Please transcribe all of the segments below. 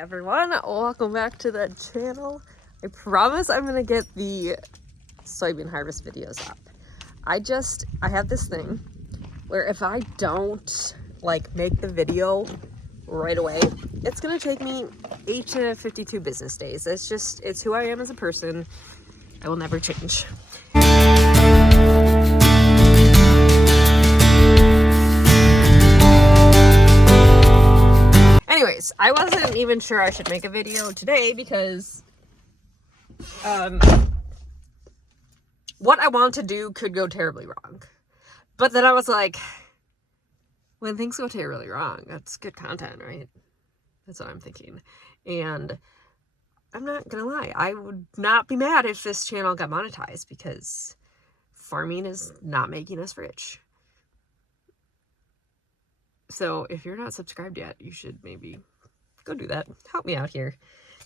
Everyone, welcome back to the channel. I promise I'm gonna get the soybean harvest videos up. I have this thing where if I don't make the video right away, it's gonna take me 8 to 52 business days. It's who I am as a person. I will never change. Anyways, I wasn't even sure I should make a video today because what I want to do could go terribly wrong. But then I was like, when things go terribly wrong, that's good content, right? That's what I'm thinking. And I'm not gonna lie, I would not be mad if this channel got monetized because farming is not making us rich. So if you're not subscribed yet, you should maybe go do that. Help me out here.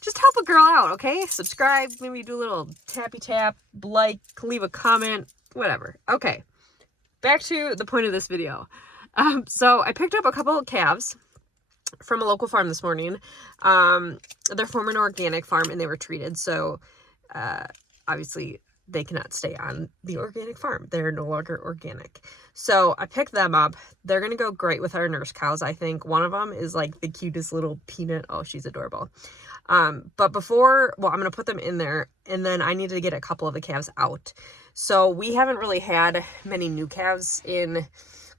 Just help a girl out, okay? Subscribe, maybe do a little tappy tap, like, leave a comment, whatever. Okay, back to the point of this video. So I picked up a couple of calves from a local farm this morning. They're from an organic farm and they were treated. So obviously they cannot stay on the organic farm. They're no longer organic. So I picked them up. They're going to go great with our nurse cows, I think. One of them is like the cutest little peanut. Oh, she's adorable. But before, I'm going to put them in there and then I need to get a couple of the calves out. So we haven't really had many new calves in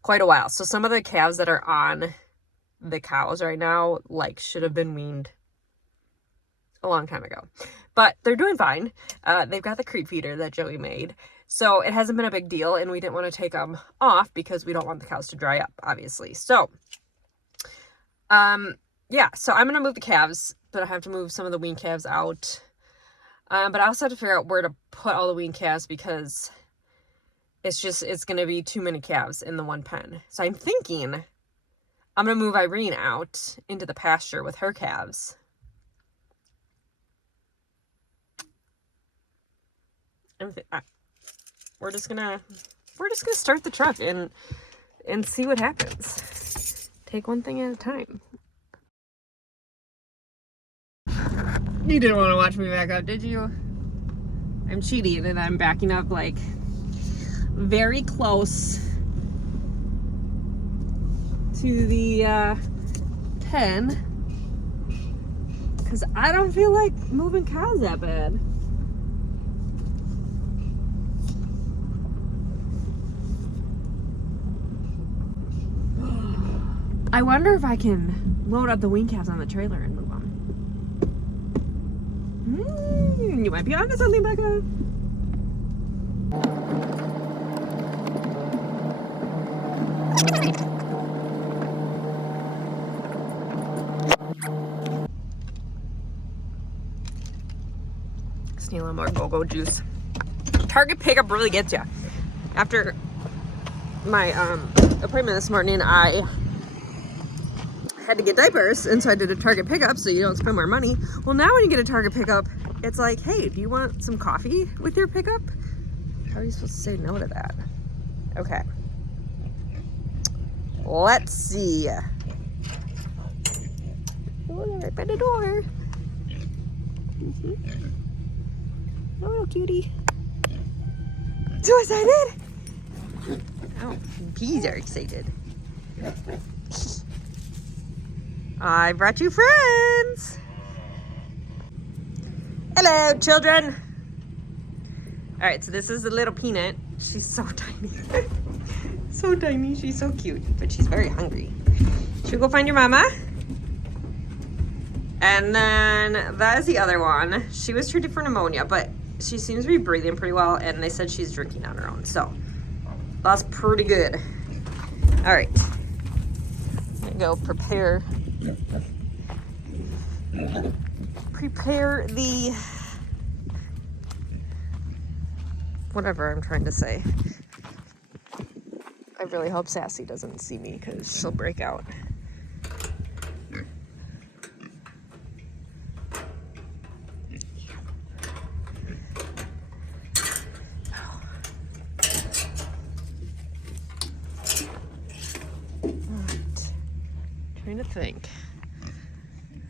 quite a while. So some of the calves that are on the cows right now, should have been weaned a long time ago, but they're doing fine. They've got the creep feeder that Joey made, so it hasn't been a big deal, and we didn't want to take them off because we don't want the cows to dry up, obviously. So yeah, so I'm gonna move the calves, but I have to move some of the wean calves out. But I also have to figure out where to put all the wean calves because it's gonna be too many calves in the one pen. So I'm thinking I'm gonna move Irene out into the pasture with her calves. We're just gonna start the truck and see what happens. Take one thing at a time. You didn't want to watch me back up, did you? I'm cheating and I'm backing up very close to the pen because I don't feel like moving cows that bad. I wonder if I can load up the wean calves on the trailer and move them. You might be onto something, Becca. Just need a little more go-go juice. Target pickup really gets you. After my appointment this morning, I had to get diapers, and so I did a Target pickup so you don't spend more money. Well, now when you get a Target pickup, it's like, hey, do you want some coffee with your pickup? How are you supposed to say no to that? Okay. Let's see. Oh, right by the door. Oh, little cutie. So excited. Oh, bees are excited. I brought you friends. Hello, children. All right, so this is the little peanut. She's so tiny. So tiny. She's so cute, but she's very hungry. Should we go find your mama? And then that is the other one. She was treated for pneumonia, but she seems to be breathing pretty well, and they said she's drinking on her own, so that's pretty good. All right, I'm gonna go prepare the whatever I'm trying to say. I really hope Sassy doesn't see me because she'll break out. Trying to think.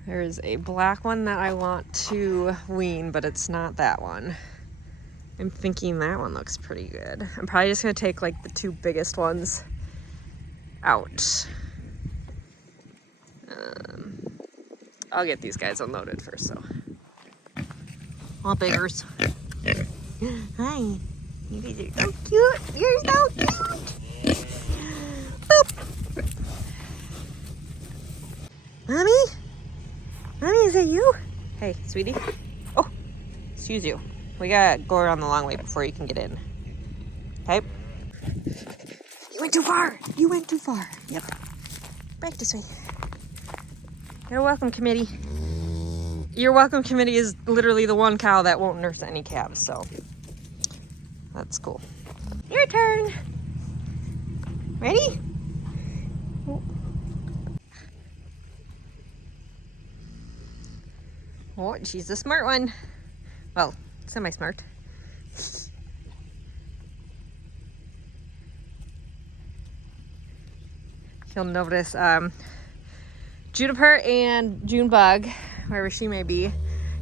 There's a black one that I want to wean, but it's not that one. I'm thinking that one looks pretty good. I'm probably just gonna take like the 2 biggest ones out. I'll get these guys unloaded first, so. All biggers. Hi. You guys are so cute. You're so cute. Boop. Mommy? Mommy, is that you? Hey, sweetie. Oh, excuse you. We gotta go around the long way before you can get in. Okay? You went too far. You went too far. Yep. Back this way. You're welcome, committee. Your welcome committee is literally the one cow that won't nurse any calves, so that's cool. Your turn. Ready? Oh, she's the smart one. Well, semi-smart. You'll notice Juniper and Junebug, wherever she may be,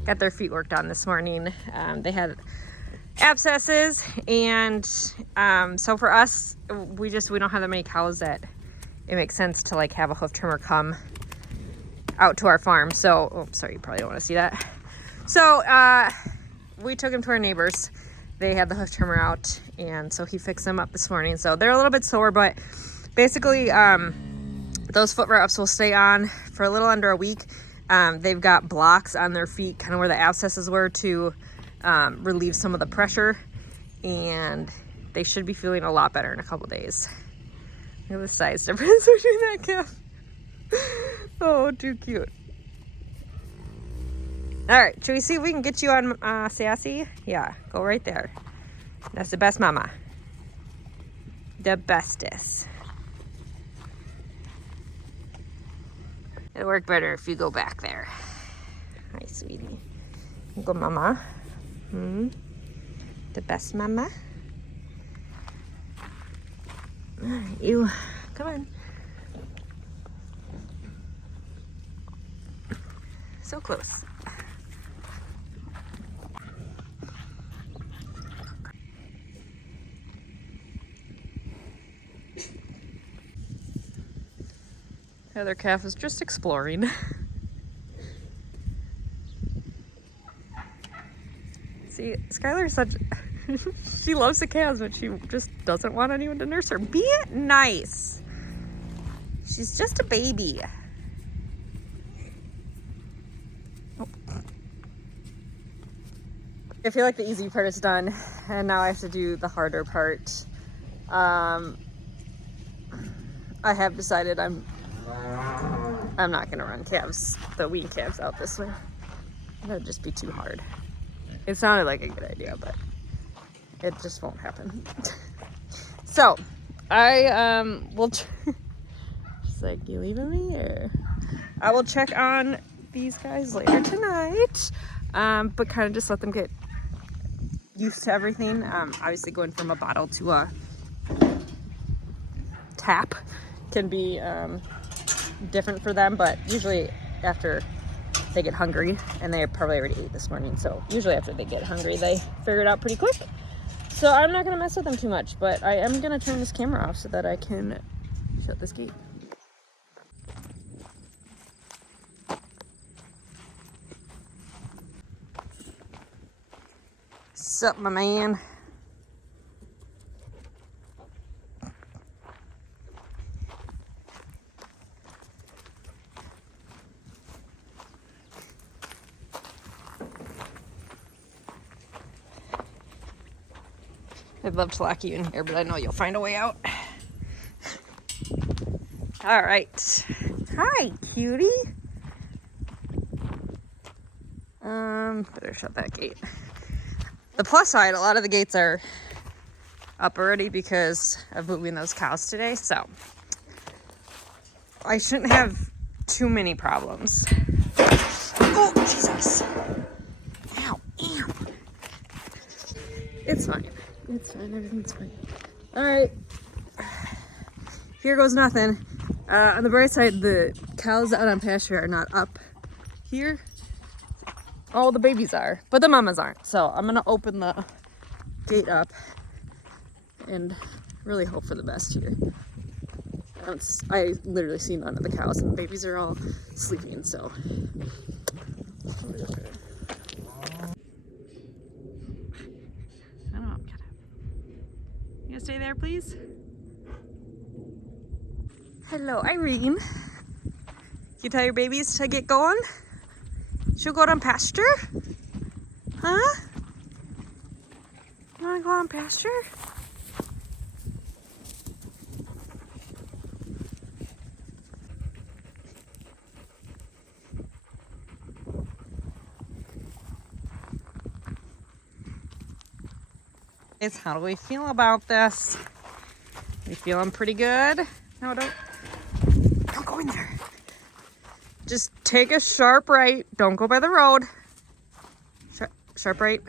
got their feet worked on this morning. They had abscesses, and so for us, we don't have that many cows that it makes sense to like have a hoof trimmer come out to our farm. So, oh, sorry, you probably don't want to see that. So we took them to our neighbors. They had the hoof trimmer out, and so he fixed them up this morning. So they're a little bit sore, but basically those foot wraps will stay on for a little under a week. They've got blocks on their feet, kind of where the abscesses were, to relieve some of the pressure, and they should be feeling a lot better in a couple days. Look at the size difference between that calf. Oh, too cute. All right, should we see if we can get you on Sassy? Yeah, go right there. That's the best mama. The bestest. It'll work better if you go back there. Hi, sweetie. Go, mama. The best mama. All right, you come on. So close. The other calf is just exploring. See, Skylar's such... she loves the calves, but she just doesn't want anyone to nurse her. Be nice. She's just a baby. Oh. I feel like the easy part is done, and now I have to do the harder part. I have decided I'm not gonna run the wean calves out this way. That would just be too hard. It sounded like a good idea, but it just won't happen. So I will she's like, you leaving me? Or I will check on these guys later tonight, but kind of just let them get used to everything. Obviously going from a bottle to a tap can be different for them, but usually after they get hungry, and they probably already ate this morning, so usually after they get hungry they figure it out pretty quick. So I'm not gonna mess with them too much, but I am gonna turn this camera off so that I can shut this gate. Sup, my man? I'd love to lock you in here, but I know you'll find a way out. All right. Hi, cutie. Better shut that gate. The plus side, a lot of the gates are up already because of moving those cows today, so I shouldn't have too many problems. Oh, Jesus. Ow, ow. It's fine. It's fine, everything's fine. All right, here goes nothing. On the bright side, the cows out on pasture are not up here, all the babies are, but the mamas aren't. So I'm gonna open the gate up and really hope for the best here. I literally see none of the cows, and the babies are all sleeping, so. I don't know, you gonna stay there, please? Hello, Irene. You tell your babies to get going? She'll go out on pasture? Huh? You wanna go on pasture? How do we feel about this? We feeling pretty good? No, don't go in there. Just take a sharp right. Don't go by the road. Sharp right.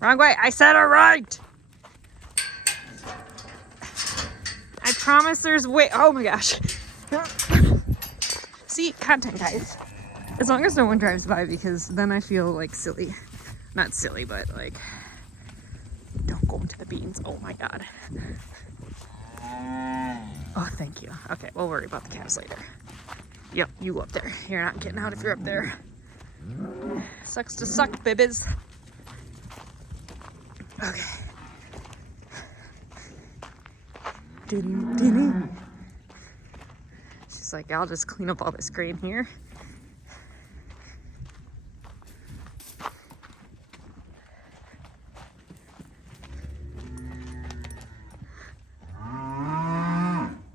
Wrong way. I said it right. I promise there's way. Oh my gosh. See, content, guys. As long as no one drives by, because then I feel like silly. Not silly, but like, don't go into the beans. Oh my God. Oh, thank you. Okay, we'll worry about the calves later. Yep, you go up there. You're not getting out if you're up there. Sucks to suck, bibbies. Okay. She's like, I'll just clean up all this grain here.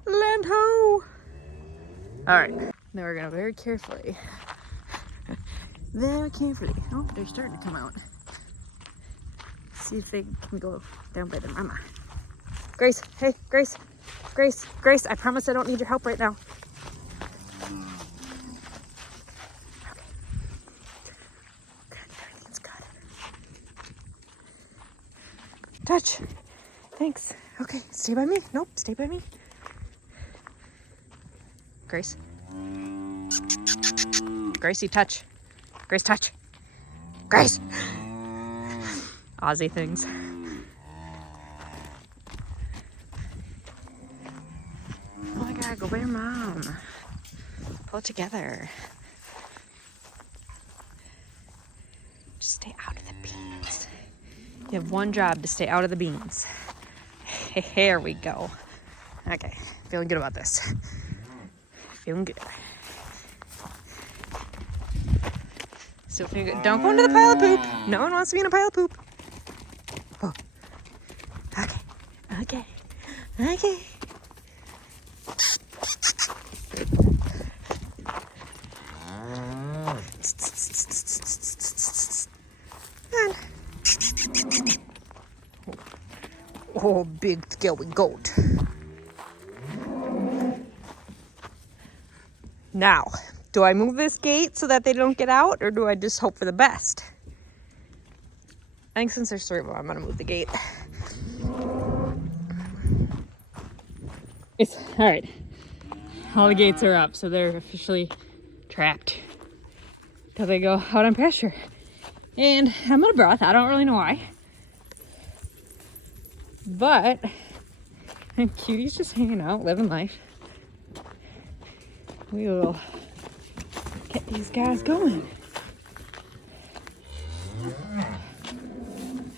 Land ho! Alright, now we're gonna very carefully. Oh, they're starting to come out. See if they can go down by the mama. Grace, hey, Grace, I promise I don't need your help right now. Okay. Good, everything's good. Touch. Thanks. Okay, stay by me. Nope, stay by me. Grace. Gracie, touch. Grace, touch. Grace! Aussie things. Oh my God, go by your mom. Pull it together. Just stay out of the beans. You have one job, to stay out of the beans. Here we go. Okay, feeling good about this. Feeling good. Still feeling good. Don't go into the pile of poop. No one wants to be in a pile of poop. Oh. Okay. Oh, big scary goat. Now, do I move this gate so that they don't get out, or do I just hope for the best? I think since there's 3 of them, I'm gonna move the gate. All right. All the gates are up, so they're officially trapped till they go out on pasture. And I'm out of breath. I don't really know why. But Cutie's just hanging out, living life. We will get these guys going.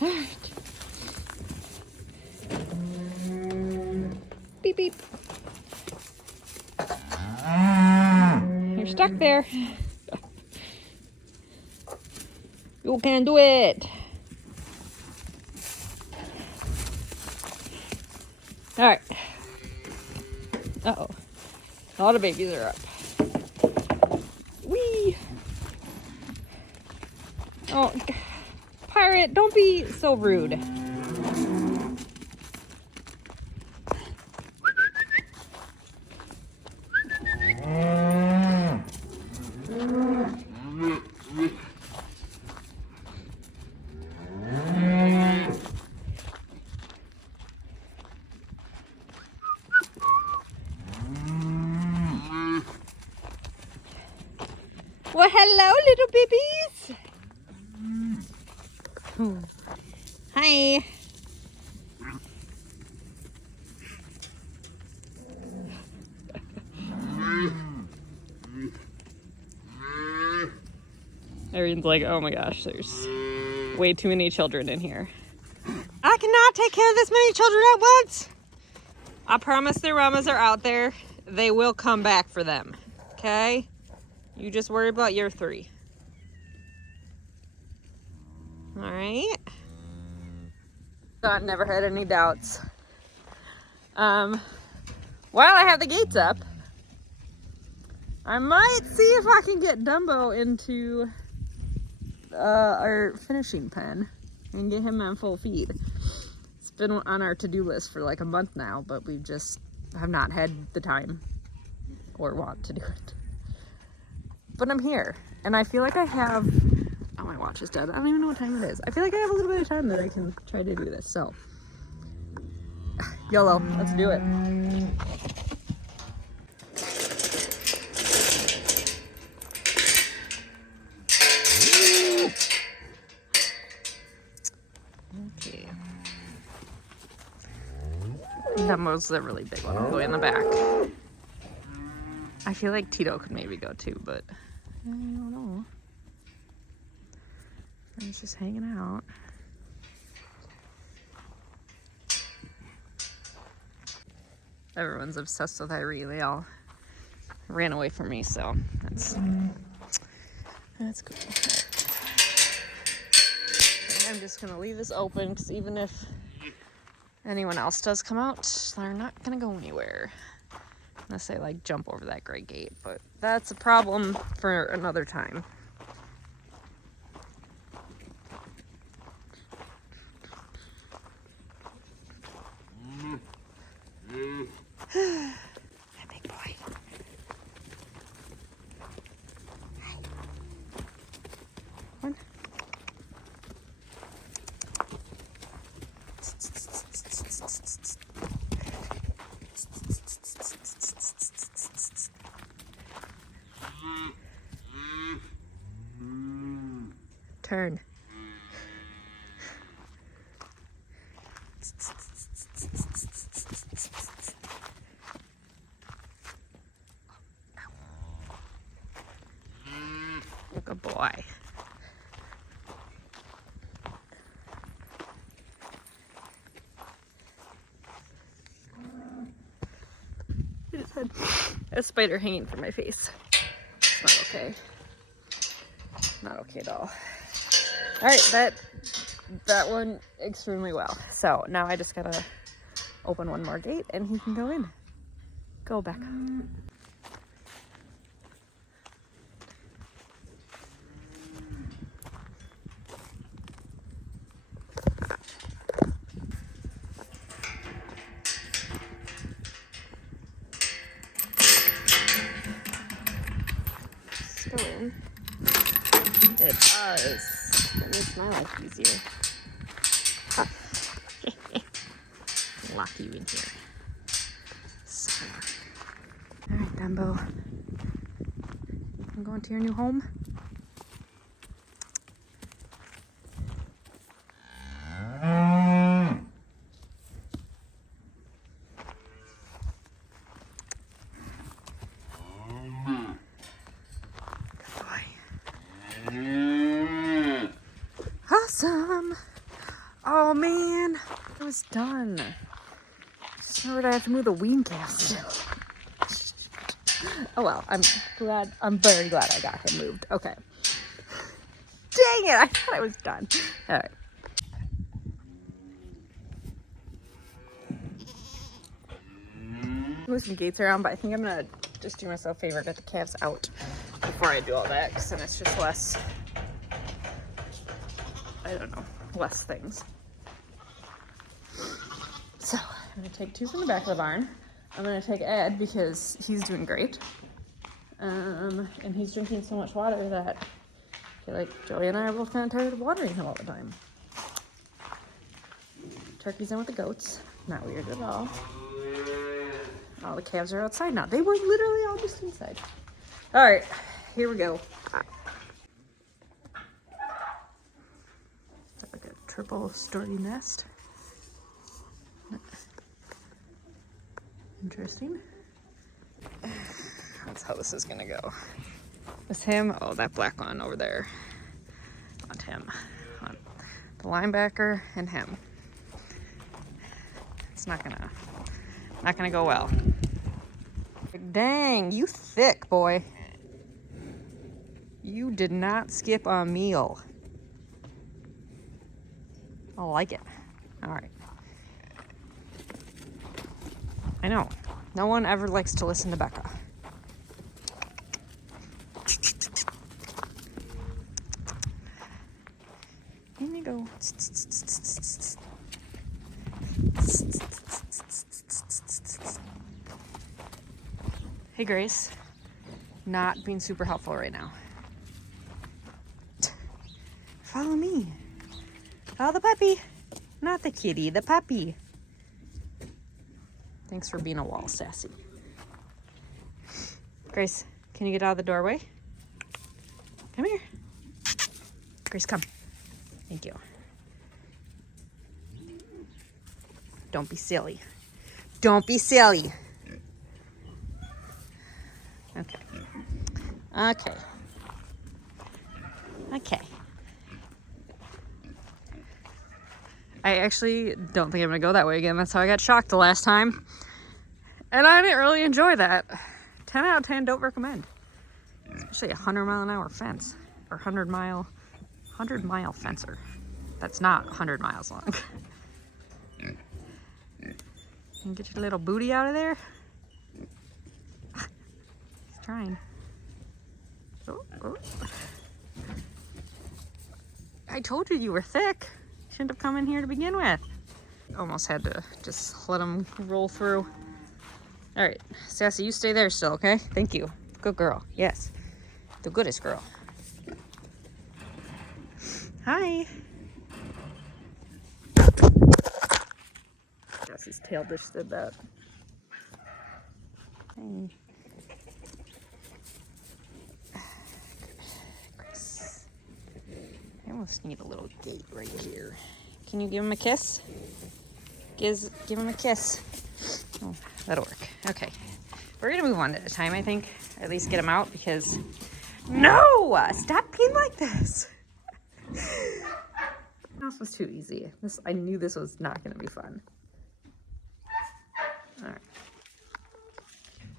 All right. Beep, beep. You're stuck there. You can do it. All right. Uh-oh. A lot of babies are up. Whee! Oh, Pirate, don't be so rude. Well, hello, little babies. Hi. Everyone's like, oh my gosh, there's way too many children in here. I cannot take care of this many children at once. I promise their mamas are out there. They will come back for them. Okay? You just worry about your 3. Alright? God never had any doubts. While I have the gates up, I might see if I can get Dumbo into our finishing pen and get him on full feed. It's been on our to-do list for like a month now, but we just have not had the time or want to do it. But I'm here, and I feel like I have, oh, my watch is dead. I don't even know what time it is. I feel like I have a little bit of time that I can try to do this, so. YOLO, let's do it. Okay. Dumbo's the really big one, going in the back. I feel like Tito could maybe go too, but I don't know. He's just hanging out. Everyone's obsessed with Irene. They all ran away from me, so that's good. Okay, I'm just gonna leave this open because even if anyone else does come out, they're not gonna go anywhere unless they like jump over that gray gate, but that's a problem for another time. That big boy. Hi. One. Turn. Good boy. I just had a spider hanging from my face. It's not okay. Not okay at all. Alright, that went extremely well. So now I just gotta open one more gate and he can go in. Go back. Go in. It does. It makes my life easier. Lock you in here. So. Alright, Dumbo. I'm going to your new home. Awesome. Oh man, it was done. Just remembered I have to move the wean calves still. Oh well, I'm very glad I got him moved. Okay. Dang it, I thought I was done. Alright. Move some gates around, but I think I'm gonna just do myself a favor, get the calves out before I do all that, because then it's just less, I don't know, less things. So I'm gonna take 2 from the back of the barn. I'm gonna take Ed because he's doing great. And he's drinking so much water that I feel like Joey and I are both kind of tired of watering him all the time. Turkey's in with the goats. Not weird at all. All the calves are outside now. They were literally all just inside. All right, here we go. Like a triple story nest. Interesting. That's how this is gonna go. This him, oh, that black one over there. I want him. I want the linebacker and him. It's not gonna go well. Dang, you thick boy. You did not skip a meal. I like it. All right. I know. No one ever likes to listen to Becca. In you go. Hey, Grace. Not being super helpful right now. Follow me. Follow the puppy. Not the kitty, the puppy. Thanks for being a wall, Sassy. Grace, can you get out of the doorway? Come here. Grace, come. Thank you. Don't be silly. Don't be silly. Okay. Okay. Okay. I actually don't think I'm gonna go that way again. That's how I got shocked the last time. And I didn't really enjoy that. 10 out of 10, don't recommend. Especially a 100-mile-an-hour fence. Or 100-mile fencer. That's not 100 miles long. Can you get your little booty out of there? He's trying. Oh, oh. I told you you were thick. Shouldn't have come in here to begin with. Almost had to just let him roll through. All right, Sassy, you stay there still, okay? Thank you. Good girl. Yes, the goodest girl. Hi. Sassy's tail just did that. Hey. Chris. I almost need a little gate right here. Can you give him a kiss? Give him a kiss. Oh, that'll work. Okay. We're gonna move one at a time, I think. At least get him out because... No! Stop being like this! This was too easy. I knew this was not gonna be fun. Alright.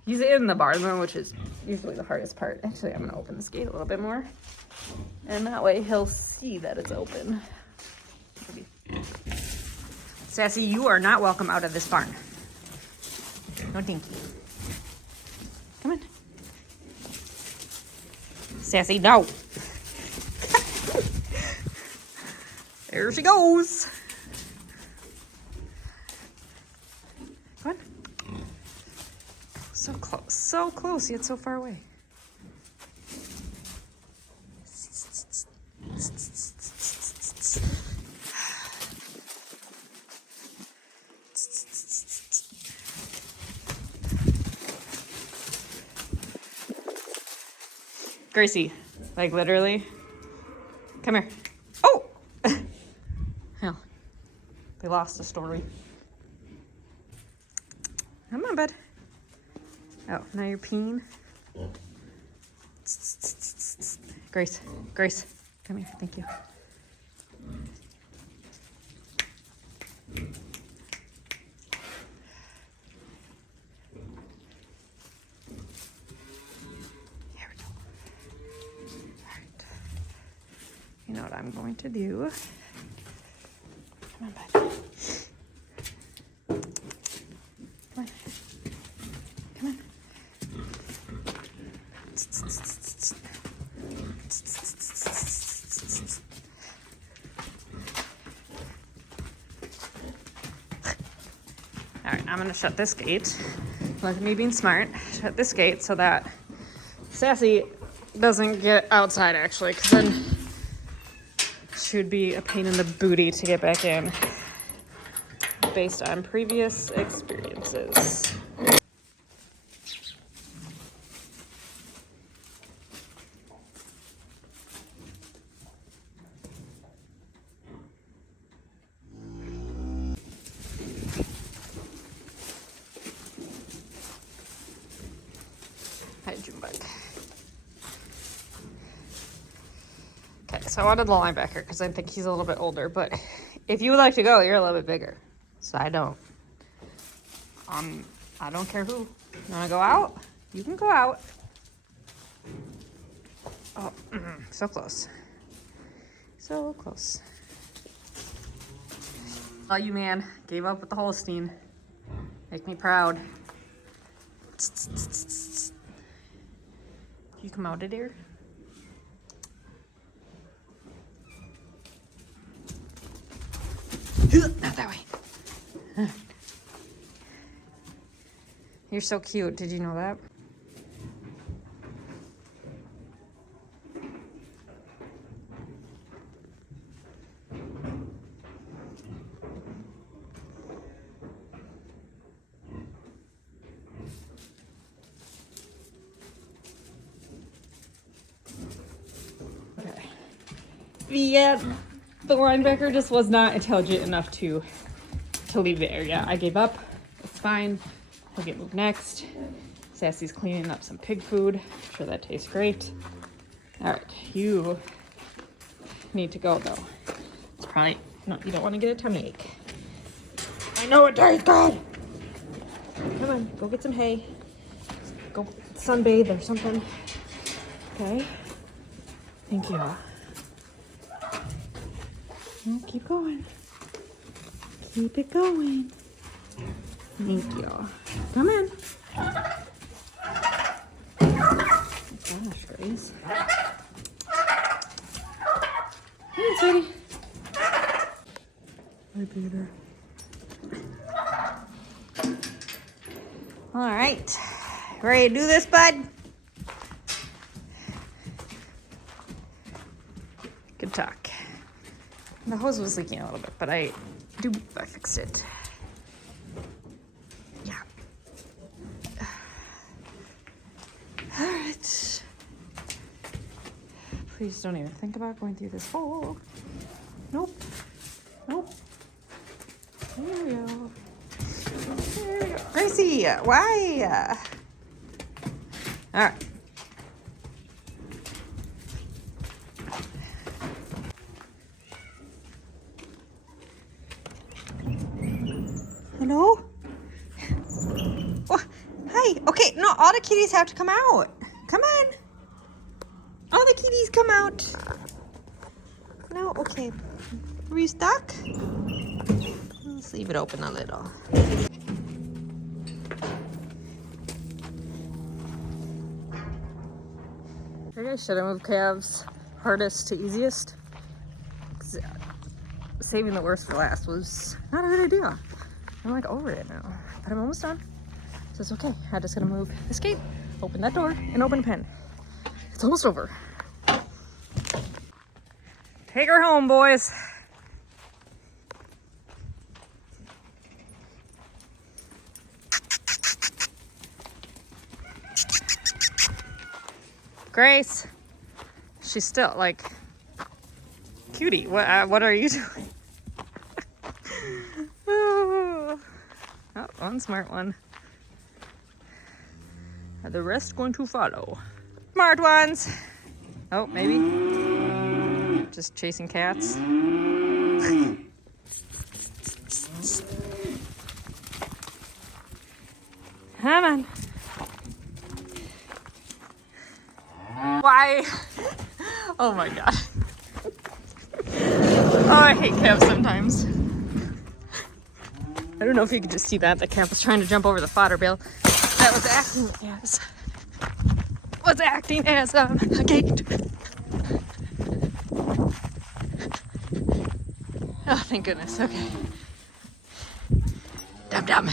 He's in the barn though, which is usually the hardest part. Actually, I'm gonna open this gate a little bit more. And that way he'll see that it's open. Maybe. Sassy, you are not welcome out of this barn. No dinky. Come on. Sassy, no. There she goes. Come on. So close, yet so far away. Gracie, like literally. Come here. Oh! Hell, they lost the story. Come on, bud. Oh, now you're peeing. Grace, come here. Thank you. You know what I'm going to do. Come on, bud. Come on. Come on. All right, I'm gonna shut this gate. Look at me being smart. Shut this gate so that Sassy doesn't get outside actually, because then should be a pain in the booty to get back in based on previous experiences. Hi, Junebug. Okay, so I wanted the linebacker because I think he's a little bit older, but if you would like to go, you're a little bit bigger. So I don't. I don't care who. You wanna go out? You can go out. Oh, so close. So close. Oh, you man, gave up with the Holstein. Make me proud. You come out of here. Not that way. You're so cute. Did you know that? Okay. Yeah, the linebacker just was not intelligent enough to leave the area. I gave up. It's fine. We'll get moved next. Sassy's cleaning up some pig food. I'm sure that tastes great. All right, you need to go though. It's probably, no, you don't want to get a tummy ache. I know it tastes good. Come on, go get some hay. Go sunbathe or something. Okay. Thank you. No, keep going. Keep it going. Thank you. Come in. Gosh, Grace. Hey, sweetie. Hi, Peter. All right. Ready to do this, bud? Good talk. The hose was leaking a little bit, but I fixed it. Yeah. All right. Please don't even think about going through this hole. Nope. Nope. There we go. There we go. Gracie, why? All right. Hello? Oh, hi. Okay, no, all the kitties have to come out. Come on. All the kitties come out. No, okay. Are you stuck? Let's leave it open a little. Maybe I should have moved calves hardest to easiest. Saving the worst for last was not a good idea. I'm like over it now, but I'm almost done. So it's okay. I'm just gonna move this gate, open that door, and open a pen. It's almost over. Take her home, boys. Grace. She's still like, cutie, what are you doing? Oh, one smart one. Are the rest going to follow? Smart ones. Oh, maybe. Just chasing cats. Come on. Why? Oh my god. Oh, I hate calves sometimes. I don't know if you could just see that. The calf was trying to jump over the fodder bale. That was acting as a gate. Oh, thank goodness. Okay. Dum.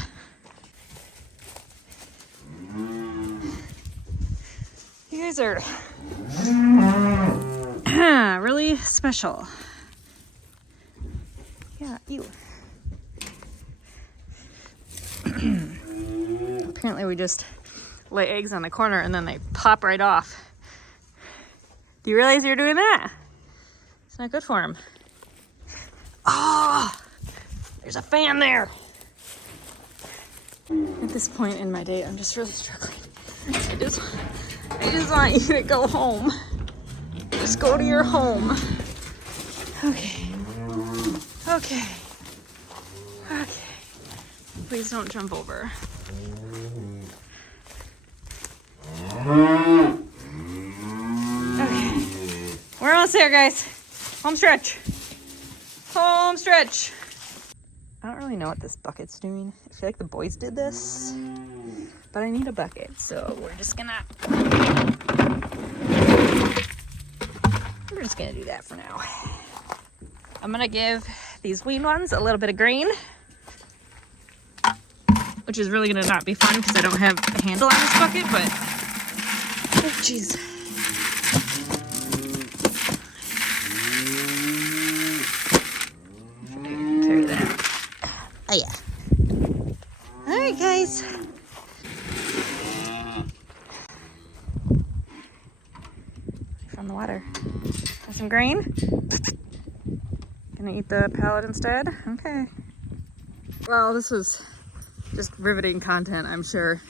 You guys are really special. Yeah, you. Apparently we just lay eggs on the corner and then they pop right off. Do you realize you're doing that? It's not good for them. Oh, there's a fan there. At this point in my day, I'm just really struggling I just want you to go home. Just go to your home. Okay. Okay. Okay. Please don't jump over. Okay. We're almost there, guys. Home stretch. Home stretch. I don't really know what this bucket's doing. I feel like the boys did this, but I need a bucket, so we're just gonna do that for now. I'm gonna give these weaned ones a little bit of green, which is really gonna not be fun because I don't have a handle on this bucket, but oh jeez. Carry that. Oh yeah. All right, guys. From the water. Have some grain. Gonna eat the pellet instead. Okay. Well, this was just riveting content, I'm sure.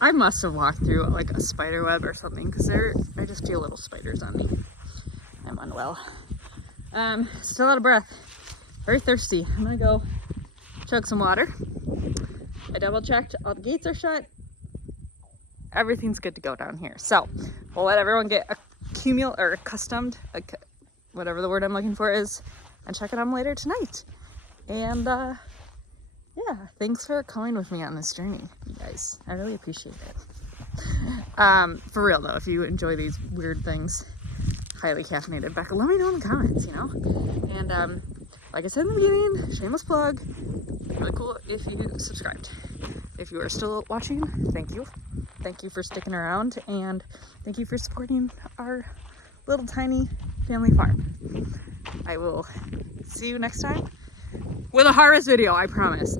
I must have walked through like a spider web or something because I just feel little spiders on me. I'm unwell. Still out of breath. Very thirsty. I'm gonna go chug some water. I double checked. All the gates are shut. Everything's good to go down here. So we'll let everyone get accustomed, whatever the word I'm looking for is, and check it out later tonight. And yeah, thanks for coming with me on this journey, you guys. I really appreciate it. For real though, if you enjoy these weird things, highly caffeinated, Becca, let me know in the comments, you know? And like I said in the beginning, shameless plug, really cool if you subscribed. If you are still watching, thank you. Thank you for sticking around, and thank you for supporting our little tiny family farm. I will see you next time with a harvest video, I promise.